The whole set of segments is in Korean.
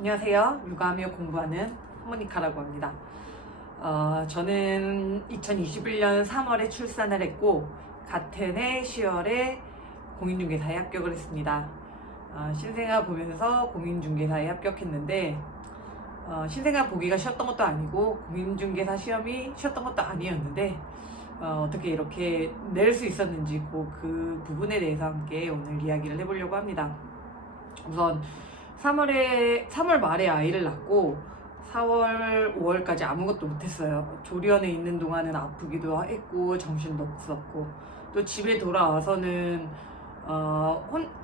안녕하세요. 육아하며 공부하는 하모니카라고 합니다. 저는 2021년 3월에 출산을 했고 같은 해 10월에 공인중개사에 합격을 했습니다. 신생아 보면서 공인중개사에 합격했는데 신생아 보기가 쉬웠던 것도 아니고 공인중개사 시험이 쉬웠던 것도 아니었는데 어떻게 이렇게 낼 수 있었는지 그 부분에 대해서 함께 오늘 이야기를 해보려고 합니다. 우선 3월 말에 아이를 낳고 4월, 5월까지 아무것도 못했어요. 조리원에 있는 동안은 아프기도 했고 정신도 없었고 또 집에 돌아와서는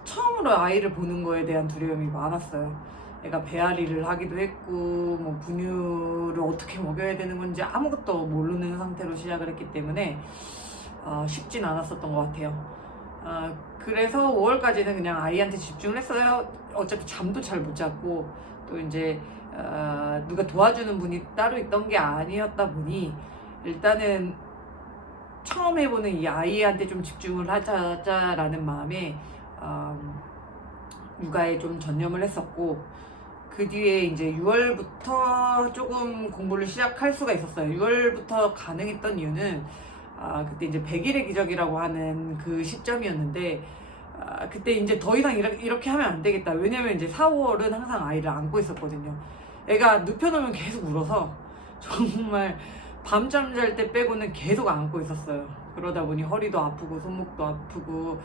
처음으로 아이를 보는 거에 대한 두려움이 많았어요. 애가 배앓이를 하기도 했고 뭐 분유를 어떻게 먹여야 되는 건지 아무것도 모르는 상태로 시작을 했기 때문에 쉽진 않았었던 것 같아요. 그래서 5월까지는 그냥 아이한테 집중을 했어요. 어차피 잠도 잘 못 잤고 또 이제 누가 도와주는 분이 따로 있던 게 아니었다 보니 일단은 처음 해보는 이 아이한테 좀 집중을 하자라는 마음에 육아에 좀 전념을 했었고 그 뒤에 이제 6월부터 조금 공부를 시작할 수가 있었어요. 6월부터 가능했던 이유는 그때 이제 100일의 기적이라고 하는 그 시점이었는데 그때 이제 더 이상 이렇게 하면 안 되겠다. 왜냐면 이제 4, 5월은 항상 아이를 안고 있었거든요. 애가 눕혀놓으면 계속 울어서 정말 밤잠 잘 때 빼고는 계속 안고 있었어요. 그러다 보니 허리도 아프고 손목도 아프고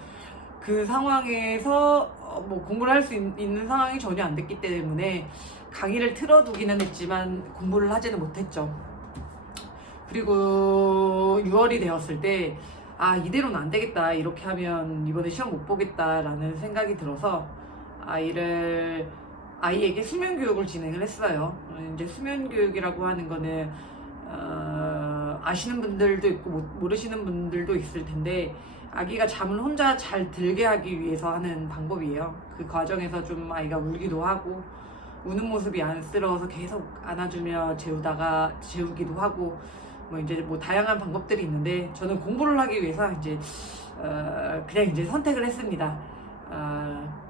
그 상황에서 뭐 공부를 할 수 있는 상황이 전혀 안 됐기 때문에 강의를 틀어두기는 했지만 공부를 하지는 못했죠. 그리고 6월이 되었을 때 이대로는 안 되겠다. 이렇게 하면 이번에 시험 못 보겠다라는 생각이 들어서 아이에게 수면 교육을 진행을 했어요. 이제 수면 교육이라고 하는 거는 아시는 분들도 있고 모르시는 분들도 있을 텐데 아기가 잠을 혼자 잘 들게 하기 위해서 하는 방법이에요. 그 과정에서 좀 아이가 울기도 하고 우는 모습이 안쓰러워서 계속 안아주며 재우기도 하고 이제 다양한 방법들이 있는데 저는 공부를 하기 위해서 이제 그냥 이제 선택을 했습니다.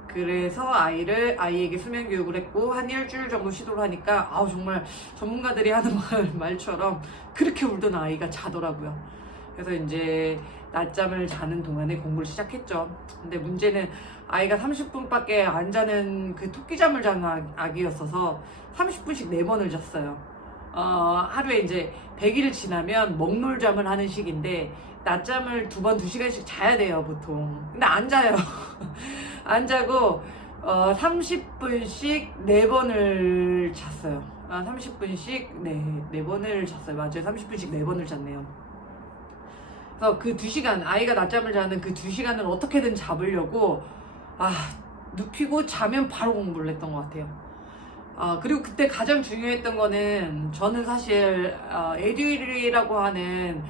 그래서 아이에게 수면 교육을 했고 한 일주일 정도 시도를 하니까 정말 전문가들이 하는 말처럼 그렇게 울던 아이가 자더라고요. 그래서 이제 낮잠을 자는 동안에 공부를 시작했죠. 근데 문제는 아이가 30분밖에 안 자는 그 토끼잠을 자는 아기였어서 30분씩 4번을 잤어요. 하루에 이제 100일 지나면 먹놀잠을 하는 시기인데 낮잠을 2번 2시간씩 자야 돼요 보통. 근데 안 자요. 안 자고 30분씩 4번을 잤어요. 30분씩 4번을 잤어요. 맞아요. 30분씩 4번을 잤네요. 그래서 그 2시간 아이가 낮잠을 자는 그 2시간을 어떻게든 잡으려고 눕히고 자면 바로 공부를 했던 것 같아요. 그리고 그때 가장 중요했던 거는 저는 사실 에듀윌이라고 하는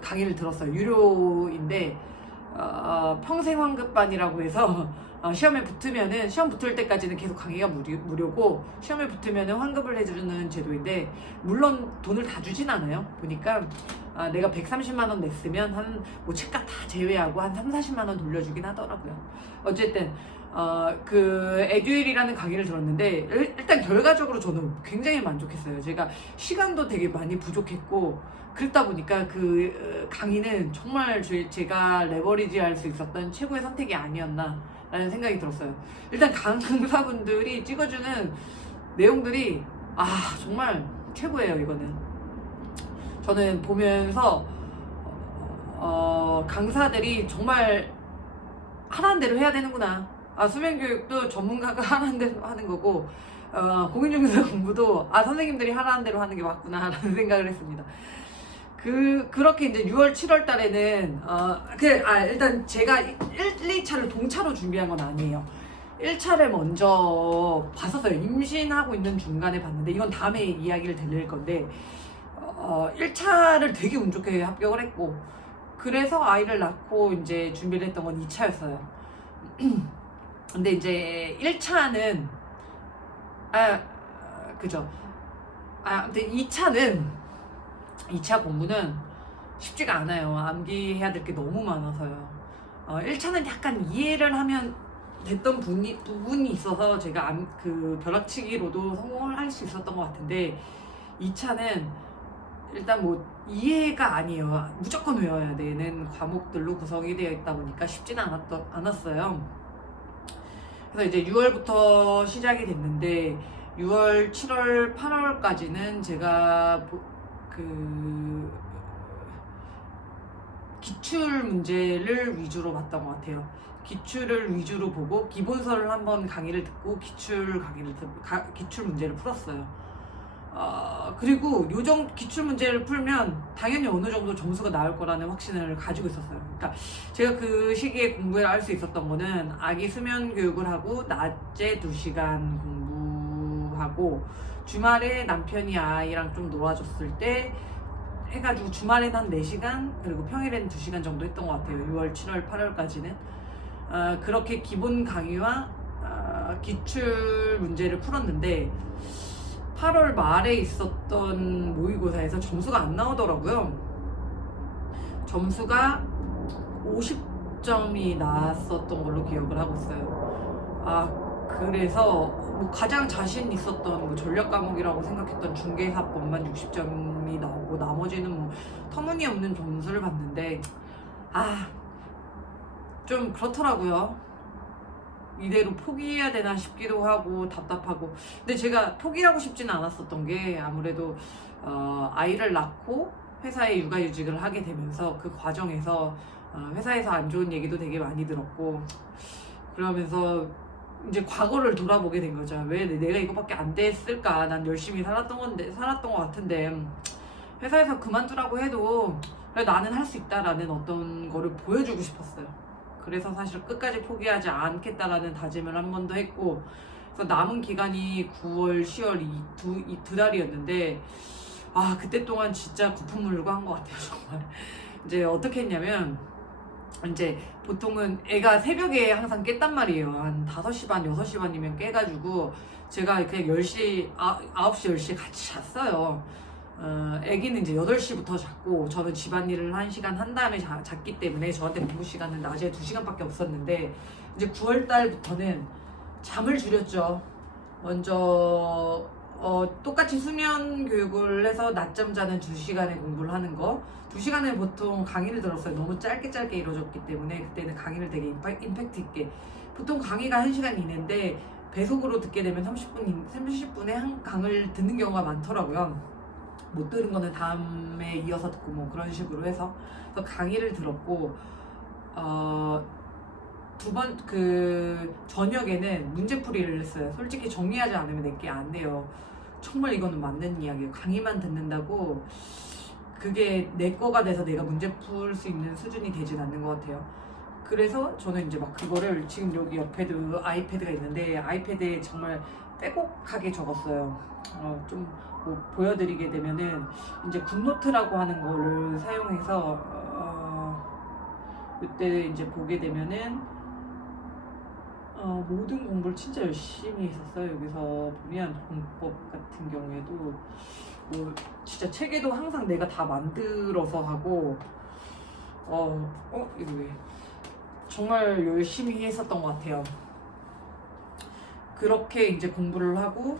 강의를 들었어요. 유료인데 평생 환급반이라고 해서 시험에 붙으면은 시험 붙을 때까지는 계속 강의가 무료고 시험에 붙으면은 환급을 해주는 제도인데 물론 돈을 다 주진 않아요. 보니까 내가 130만 원 냈으면 뭐 책값 다 제외하고 한 3, 40만 원 돌려주긴 하더라고요. 어쨌든 그 에듀윌이라는 강의를 들었는데 일단 결과적으로 저는 굉장히 만족했어요. 제가 시간도 되게 많이 부족했고 그랬다 보니까 그 강의는 정말 제가 레버리지 할 수 있었던 최고의 선택이 아니었나 라는 생각이 들었어요. 일단 강사분들이 찍어주는 내용들이 정말 최고예요. 이거는 저는 보면서 강사들이 정말 하라는 대로 해야 되는구나. 수면교육도 전문가가 하라는 대로 하는 거고 공인중개사 공부도 선생님들이 하라는 대로 하는 게 맞구나 라는 생각을 했습니다. 그렇게 이제 6월, 7월 달에는 일단 제가 1, 2차를 동차로 준비한 건 아니에요. 1차를 먼저 봤었어요. 임신하고 있는 중간에 봤는데 이건 다음에 이야기를 드릴 건데 1차를 되게 운 좋게 합격을 했고 그래서 아이를 낳고 이제 준비를 했던 건 2차였어요. 근데 이제 1차는 그죠. 근데 2차 공부는 쉽지가 않아요. 암기해야 될 게 너무 많아서요. 1차는 약간 이해를 하면 됐던 부분이 있어서 제가 그 벼락치기로도 성공을 할 수 있었던 것 같은데, 2차는 일단 뭐 이해가 아니에요. 무조건 외워야 되는 과목들로 구성이 되어 있다 보니까 쉽지는 않았어요. 그래서 이제 6월부터 시작이 됐는데 6월, 7월, 8월까지는 제가 그 기출 문제를 위주로 봤던 것 같아요. 기출을 위주로 보고 기본서를 한번 강의를 듣고 기출 문제를 풀었어요. 그리고 기출 문제를 풀면 당연히 어느 정도 점수가 나올 거라는 확신을 가지고 있었어요. 그러니까 제가 그 시기에 공부를 할 수 있었던 거는 아기 수면 교육을 하고 낮에 2시간 공부하고 주말에 남편이 아이랑 좀 놀아줬을 때 해가지고 주말에는 한 4시간 그리고 평일에는 2시간 정도 했던 것 같아요. 6월, 7월, 8월까지는 그렇게 기본 강의와 기출 문제를 풀었는데 8월 말에 있었던 모의고사에서 점수가 안 나오더라고요. 점수가 50점이 나왔었던 걸로 기억을 하고 있어요. 그래서 뭐 가장 자신 있었던 뭐 전략 과목이라고 생각했던 중개사법만 60점이 나오고 나머지는 뭐 터무니없는 점수를 봤는데 좀 그렇더라고요. 이대로 포기해야 되나 싶기도 하고 답답하고. 근데 제가 포기하고 싶지는 않았었던 게 아무래도 아이를 낳고 회사에 육아휴직을 하게 되면서 그 과정에서 회사에서 안 좋은 얘기도 되게 많이 들었고, 그러면서 이제 과거를 돌아보게 된 거죠. 왜 내가 이거밖에 안 됐을까? 난 열심히 살았던 것 같은데 회사에서 그만두라고 해도 그래, 나는 할 수 있다라는 어떤 거를 보여주고 싶었어요. 그래서 사실 끝까지 포기하지 않겠다라는 다짐을 한 번 더 했고, 그래서 남은 기간이 9월, 10월 두 달이었는데 그때 동안 진짜 거품 물고 한 것 같아요. 정말. 이제 어떻게 했냐면, 이제 보통은 애가 새벽에 항상 깼단 말이에요. 한 5시 반, 6시 반이면 깨가지고 제가 그냥 10시, 9시, 10시에 같이 잤어요. 애기는 이제 8시부터 잤고 저는 집안일을 1시간 한 다음에 잤기 때문에 저한테 공부 시간은 낮에 2시간밖에 없었는데, 이제 9월 달부터는 잠을 줄였죠. 먼저 똑같이 수면 교육을 해서 낮잠 자는 2시간의 공부를 하는 거, 2시간에 보통 강의를 들었어요. 너무 짧게 이루어졌기 때문에 그때는 강의를 되게 임팩트 있게, 보통 강의가 1시간 이내인데 배속으로 듣게 되면 30분에 한 강을 듣는 경우가 많더라고요. 못 들은 거는 다음에 이어서 듣고 뭐 그런 식으로 해서 강의를 들었고, 저녁에는 문제풀이를 했어요. 솔직히 정리하지 않으면 내게 안 돼요. 정말 이거는 맞는 이야기예요. 강의만 듣는다고 그게 내 거가 돼서 내가 문제 풀 수 있는 수준이 되진 않는 것 같아요. 그래서 저는 이제 막 그거를, 지금 여기 옆에도 아이패드가 있는데 아이패드에 정말 빼곡하게 적었어요. 좀 뭐 보여드리게 되면은 이제 굿노트라고 하는 거를 사용해서 이때 이제 보게 되면은 모든 공부를 진짜 열심히 했었어요. 여기서 보면 공법 같은 경우에도 뭐 진짜 책에도 항상 내가 다 만들어서 하고 이거 왜 정말 열심히 했었던 것 같아요. 그렇게 이제 공부를 하고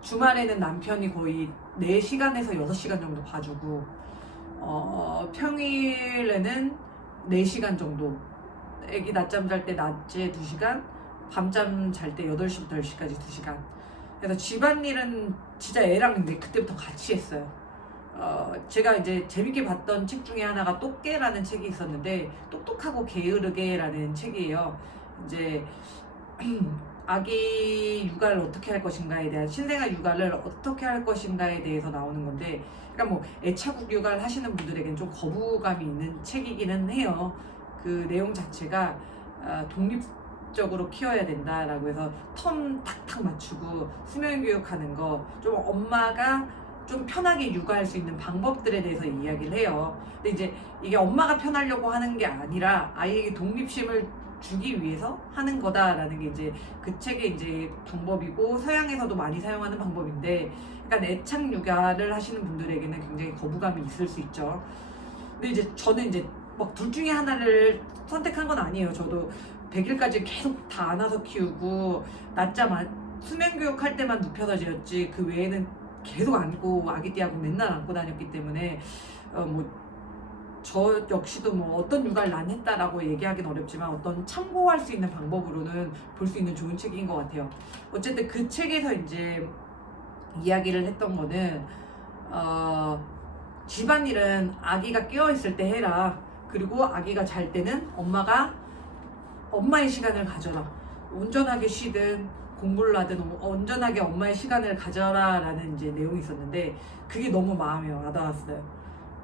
주말에는 남편이 거의 4시간에서 6시간 정도 봐주고 평일에는 4시간 정도, 애기 낮잠 잘 때 낮에 2시간, 밤잠 잘 때 8시부터 10시까지 2시간. 그래서 집안일은 진짜 애랑 그때부터 같이 했어요. 제가 이제 재밌게 봤던 책 중에 하나가 똑개라는 책이 있었는데, 똑똑하고 게으르게라는 책이에요. 이제 아기 육아를 어떻게 할 것인가에 대한, 신생아 육아를 어떻게 할 것인가에 대해서 나오는 건데, 그러니까 뭐 애착 육아를 하시는 분들에겐 좀 거부감이 있는 책이기는 해요. 그 내용 자체가 독립적으로 키워야 된다라고 해서 텀 탁탁 맞추고 수면 교육하는 거, 좀 엄마가 좀 편하게 육아할 수 있는 방법들에 대해서 이야기를 해요. 근데 이제 이게 엄마가 편하려고 하는 게 아니라 아이에게 독립심을 주기 위해서 하는 거다라는 게 이제 그 책의 이제 방법이고, 서양에서도 많이 사용하는 방법인데, 그러니까 애착 육아를 하시는 분들에게는 굉장히 거부감이 있을 수 있죠. 근데 이제 저는 이제 막 둘 중에 하나를 선택한 건 아니에요. 저도 100일까지 계속 다 안아서 키우고 수면 교육할 때만 눕혀서 지었지 그 외에는 계속 안고 아기띠하고 맨날 안고 다녔기 때문에 저 역시도 어떤 육아를 난 했다라고 얘기하기는 어렵지만 어떤 참고할 수 있는 방법으로는 볼 수 있는 좋은 책인 것 같아요. 어쨌든 그 책에서 이제 이야기를 했던 거는 집안일은 아기가 깨어있을 때 해라. 그리고 아기가 잘 때는 엄마의 시간을 가져라. 온전하게 쉬든 공부를 하든 온전하게 엄마의 시간을 가져라 라는 이제 내용이 있었는데 그게 너무 마음에 와닿았어요.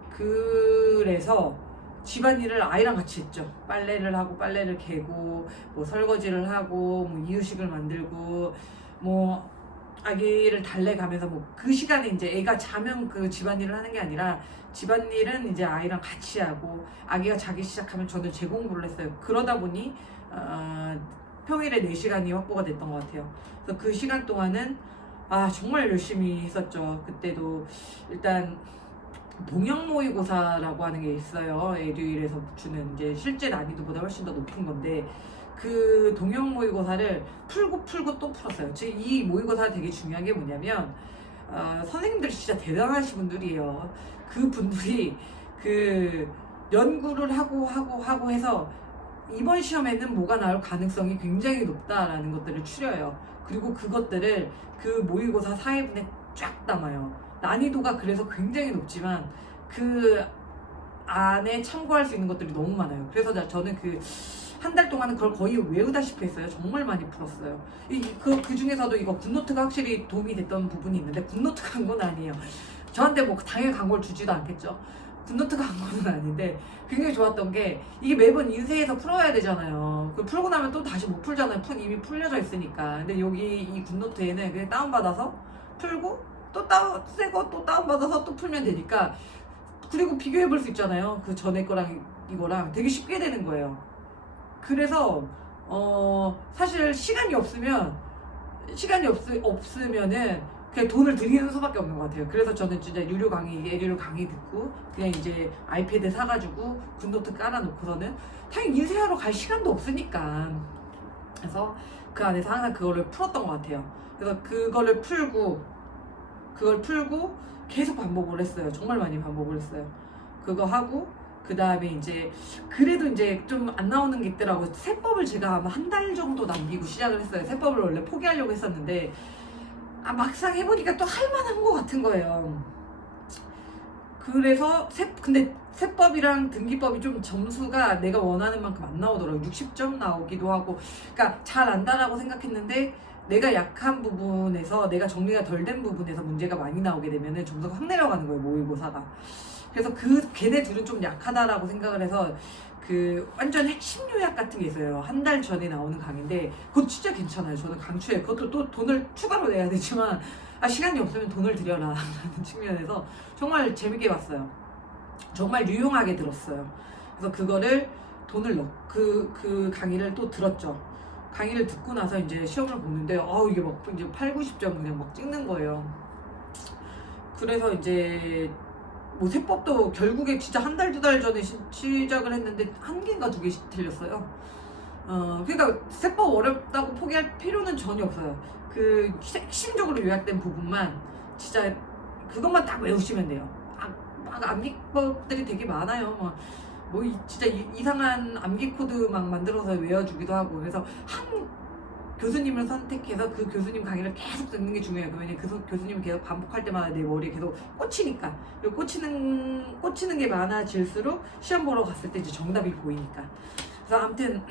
그래서 집안일을 아이랑 같이 했죠. 빨래를 하고 빨래를 개고 설거지를 하고 이유식을 만들고 아기를 달래가면서 그 시간에 이제 애가 자면 그 집안일을 하는 게 아니라 집안일은 이제 아이랑 같이 하고 아기가 자기 시작하면 저는 재공부를 했어요. 그러다 보니 평일에 4시간이 확보가 됐던 것 같아요. 그래서 그 시간 동안은 정말 열심히 했었죠. 그때도 일단 동형 모의고사라고 하는 게 있어요. 에듀윌에서 주는 이제 실제 난이도보다 훨씬 더 높은 건데 그 동형 모의고사를 풀고 또 풀었어요. 지금 이 모의고사가 되게 중요한 게 뭐냐면 선생님들이 진짜 대단하신 분들이에요. 그 분들이 그 연구를 하고 해서 이번 시험에는 뭐가 나올 가능성이 굉장히 높다라는 것들을 추려요. 그리고 그것들을 그 모의고사 4회분에 쫙 담아요. 난이도가 그래서 굉장히 높지만 그 안에 참고할 수 있는 것들이 너무 많아요. 그래서 저는 그 한 달 동안은 그걸 거의 외우다시피 했어요. 정말 많이 풀었어요. 그 중에서도 이거 굿노트가 확실히 도움이 됐던 부분이 있는데 굿노트 광고는 아니에요. 저한테 당연히 광고를 주지도 않겠죠. 굿노트 광고는 아닌데 굉장히 좋았던 게 이게 매번 인쇄해서 풀어야 되잖아요. 그 풀고 나면 또 다시 못 풀잖아요. 이미 풀려져 있으니까. 근데 여기 이 굿노트에는 그냥 다운받아서 풀고 또 새거 또 다운받아서 또 풀면 되니까 그리고 비교해 볼 수 있잖아요. 그 전에 거랑 이거랑 되게 쉽게 되는 거예요. 그래서 사실 시간이 없으면은 그냥 돈을 들이는 수밖에 없는 것 같아요. 그래서 저는 진짜 에듀윌 강의 듣고 그냥 이제 아이패드 사가지고 굿노트 깔아놓고서는 당연히 인쇄하러 갈 시간도 없으니까 그래서 그 안에서 항상 그거를 풀었던 것 같아요. 그래서 그걸 풀고 계속 반복을 했어요. 정말 많이 반복을 했어요. 그거 하고 그 다음에 이제 그래도 이제 좀 안 나오는 게 있더라고요. 세법을 제가 아마 한 달 정도 남기고 시작을 했어요. 세법을 원래 포기하려고 했었는데 막상 해보니까 또 할만한 것 같은 거예요. 그래서 근데 세법이랑 등기법이 좀 점수가 내가 원하는 만큼 안 나오더라고요. 60점 나오기도 하고 그러니까 잘 안다라고 생각했는데 내가 약한 부분에서 내가 정리가 덜 된 부분에서 문제가 많이 나오게 되면 점수가 확 내려가는 거예요. 모의고사가. 그래서 걔네 둘은 좀 약하다라고 생각을 해서 그 완전 핵심 요약 같은 게 있어요. 한 달 전에 나오는 강의인데 그거 진짜 괜찮아요. 저는 강추해요. 그것도 또 돈을 추가로 내야 되지만 시간이 없으면 돈을 들여라 라는 측면에서 정말 재밌게 봤어요. 정말 유용하게 들었어요. 그래서 그거를 돈을 그 강의를 또 들었죠. 강의를 듣고 나서 이제 시험을 보는데 이게 이제 8, 90점 그냥 찍는 거예요. 그래서 이제 세법도 결국에 진짜 한 달, 2달 전에 시작을 했는데 1개인가 2개씩 틀렸어요. 그러니까 세법 어렵다고 포기할 필요는 전혀 없어요. 그 핵심적으로 요약된 부분만 진짜 그것만 딱 외우시면 돼요. 암기법들이 되게 많아요. 진짜 이상한 암기 코드 막 만들어서 외워주기도 하고 그래서 한 교수님을 선택해서 그 교수님 강의를 계속 듣는 게 중요해요. 왜냐면 그 교수님을 계속 반복할 때마다 내 머리에 계속 꽂히니까. 그리고 꽂히는 게 많아질수록 시험 보러 갔을 때 이제 정답이 보이니까. 그래서 아무튼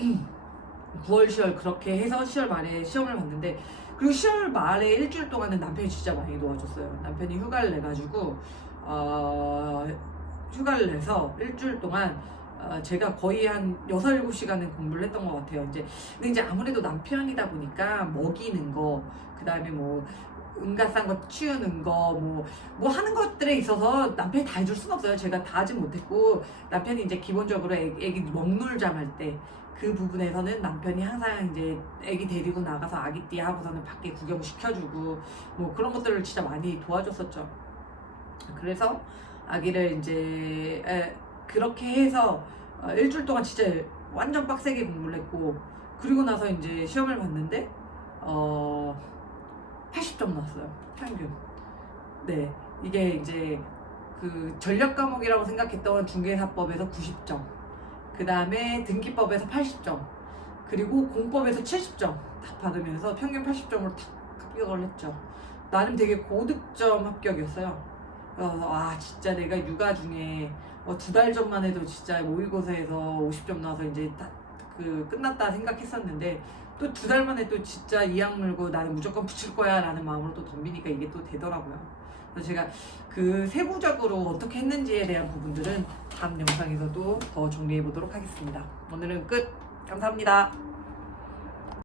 9월, 10월 그렇게 해서 10월 말에 시험을 봤는데 그리고 10월 말에 일주일 동안은 남편이 진짜 많이 도와줬어요. 남편이 휴가를 내가지고 휴가를 내서 일주일 동안 제가 거의 한 6, 7시간은 공부를 했던 것 같아요. 근데 이제 아무래도 남편이다 보니까 먹이는 거, 그 다음에 응가싼 거 치우는 거, 뭐 하는 것들에 있어서 남편이 다 해줄 수는 없어요. 제가 다 하진 못했고, 남편이 이제 기본적으로 애기 먹놀잠 할 때, 그 부분에서는 남편이 항상 이제 애기 데리고 나가서 아기띠 하고서는 밖에 구경시켜주고, 그런 것들을 진짜 많이 도와줬었죠. 그래서 아기를 이제, 그렇게 해서 일주일 동안 진짜 완전 빡세게 공부를 했고, 그리고 나서 이제 시험을 봤는데 80점 나왔어요, 평균. 네, 이게 이제 그 전략 과목이라고 생각했던 중개사법에서 90점, 그 다음에 등기법에서 80점, 그리고 공법에서 70점 다 받으면서 평균 80점으로 탁 합격을 했죠. 나름 되게 고득점 합격이었어요. 그래서 진짜 내가 육아 중에 2달 전만 해도 진짜 모의고사에서 50점 나와서 이제 딱 끝났다 생각했었는데, 또 2달 만에 또 진짜 이악 물고 나는 무조건 붙일 거야 라는 마음으로 또 덤비니까 이게 또 되더라고요. 그래서 제가 그 세부적으로 어떻게 했는지에 대한 부분들은 다음 영상에서도 더 정리해 보도록 하겠습니다. 오늘은 끝. 감사합니다.